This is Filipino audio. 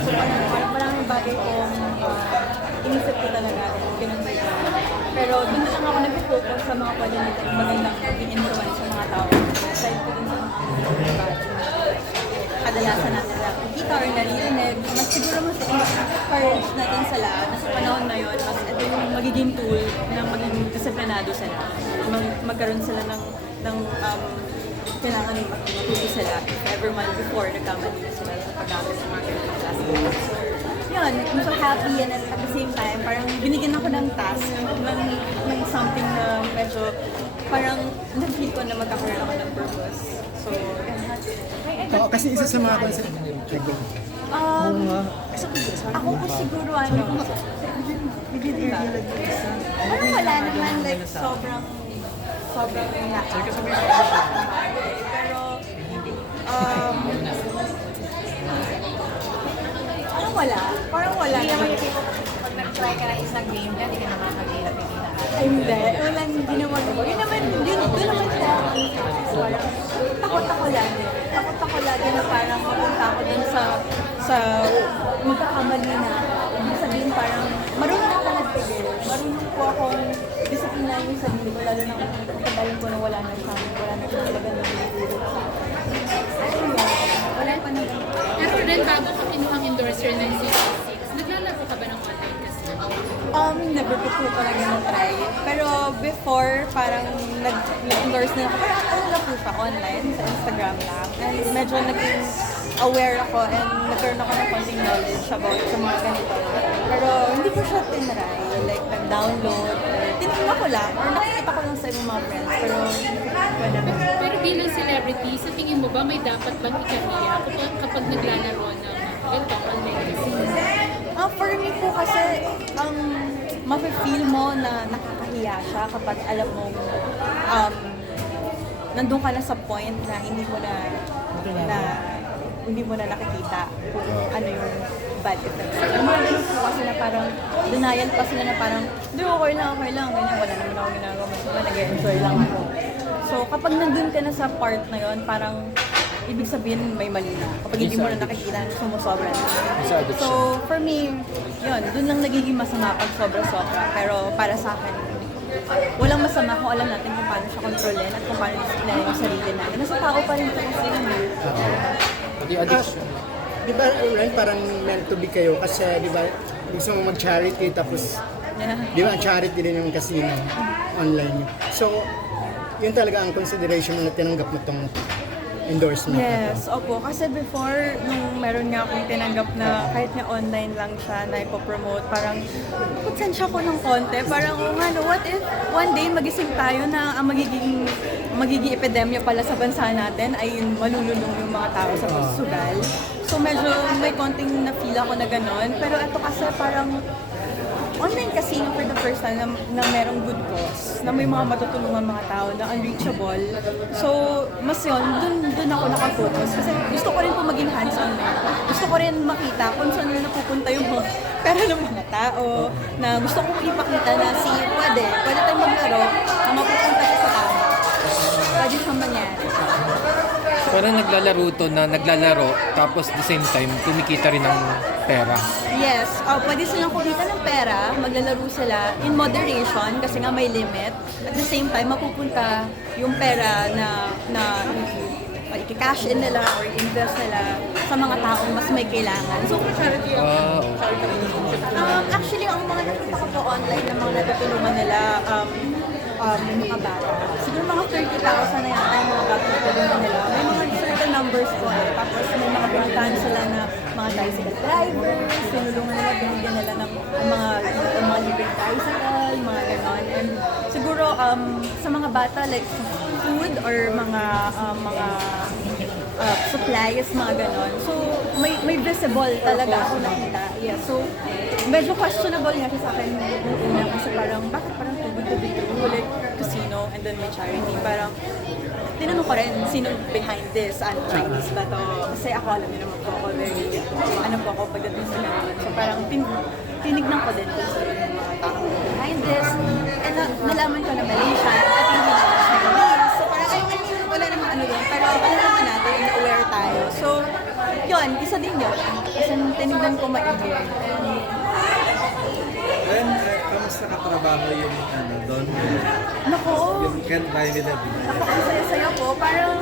So maraming bagay kong uh, inisip ko talaga at kinonsider ko. Pero na lang ako nag-focus sa mga pwede natin magandang maging influence sa mga tao. Aside ko dun sa mga bad kadalasan natin na kita or naririnig, mas siguro mas encourage natin sila na sa panahon na yun, mas ito yung magiging tool na maging disiplinado sila. Mag magkaroon sila ng, ng um, kailangan matuto sila if ever man before nagkamali na sila sa paggamit ng mga ganitong klase. So, yun, I'm so happy and at the same time, parang binigyan ako ng task ng, ng something na medyo parang na-feel ko na magkakaroon ako ng purpose. So. Oo, kasi isa sa mga concept. Um, ako po siguro ano, diba? Ano wala naman like sobrang sobrang lakas. Um, parang wala. Parang wala Hindi naman yung pag nag-try ka ng isang game ka, hindi ka naman mag-hirap hindi. Wala, hindi naman. Yun naman, yun, yun naman sa parang takot ako lagi. Takot ako lagi na parang mapunta ako dun sa sa magkakamali na. Sabihin parang marunong ako nagpigil. Marunong po akong disiplina yung sarili ko, lalo na kung ko na wala na sa akin, wala na talaga na nagtuturo sa akin. Ayun, Wala pa naman. Rin, bago ka kinuhang endorser ng Season 6, naglalaro ka ba ng online casino? Um, never ko po talaga na-try. Pero before, parang nag- nag-endorse na ako. Parang ano na po siya, online, sa Instagram lang. And medyo naging aware ako and nagkaroon ako ng konting knowledge about sa mga ganito. Pero hindi ko siya tinry. Like, nag-download. Or tinignan ko lang. Or nakikita ko lang sa ibang mga friends. Pero wala naman. Pero bilang celebrity, sa tingin mo ba may dapat bang ikahiya kapag, kapag naglalaro ng ganito online casino? Ah, for me po kasi, ang mafe-feel mo na nakakahiya siya kapag alam mo, um, nandun ka na sa point na hindi mo na, na hindi mo na nakikita kung ano yung bad effects. Po kasi na parang denial pa sila na parang, hindi, okay lang, okay lang, ganyan, wala naman ako ginagawa, mas naman nag-enjoy lang ako. So, kapag nandun ka na sa part na yon parang ibig sabihin may mali na. Kapag hindi mo na nakikita, sumusobra na. So, for me, yun, dun lang nagiging masama pag sobra-sobra. Pero para sa akin, walang masama kung alam natin kung paano siya kontrolin at kung paano disiplina yung sarili natin. Nasa tao pa rin ito kasi yun. eh. Di addiction. Di ba, Ryan, parang meant to be kayo kasi, di ba, gusto mo mag-charity tapos, Yeah. di ba, charity din yung casino online. So, yun talaga ang consideration na tinanggap mo tong endorsement. na. Yes, opo. Kasi before, nung meron nga akong tinanggap na kahit nga online lang siya na ipopromote, parang pagsensya ko ng konti. Parang, oh nga, no, what if one day magising tayo na ang magiging magiging epidemya pala sa bansa natin ay yung malululong yung mga tao sa pagsusugal. So medyo may konting na-feel ako na gano'n. Pero ito kasi parang online casino for the first time na, na merong good cause, na may mga matutulungan mga tao na unreachable. So, mas yun, dun, dun ako nakafocus. Kasi gusto ko rin po maging hands-on na. Gusto ko rin makita kung saan na napupunta yung pera ng mga tao, na gusto kong ipakita na si pwede, pwede tayong maglaro na mapupunta sa tama. Pwede siyang mangyari. Parang naglalaro to na naglalaro tapos the same time kumikita rin ng pera. Yes, uh, pwede silang kumita ng pera, maglalaro sila in moderation kasi nga may limit. At the same time, mapupunta yung pera na na i-cash in nila or invest nila sa mga taong mas may kailangan. So, charity Ah, Um, actually, ang mga nakita ko po online na mga natutulungan nila, um, um, yung mga bata. Siguro mga 30,000 na yata yung mga bata na nila. May mga certain numbers po. Eh. Tapos may mga pinuntahan sila na mga tricycle drivers, tinulungan nila, binigyan nila ng, ng mga, ng mga libreng tricycle, mga ganon. And siguro um, sa mga bata, like food or mga um, mga uh, supplies, mga ganon. So, may may visible talaga ako nakita. Yeah, so, medyo questionable nga siya sa akin nung una kasi parang, bakit parang too good to be true? Like, casino and then may charity. Parang, tinanong ko rin, sino behind this? Ano, Chinese ba to? Kasi ako, alam niyo naman po ako, very, ano po ako pagdating sa ganun. So, parang, tin, tinignan ko din kung sino yung mga tao behind this. And na, nalaman ko na Malaysian at hindi na Chinese. So, parang, ay, I mean, wala namang ano doon. Pero, alam naman natin, and aware tayo. So, yun, isa din yun. Kasi and tinignan ko maigi. And Then, eh, kamusta katrabaho yung ano, doon? Nako, Yung Can't Buy Me The Beat. ako ang saya-saya ko. Parang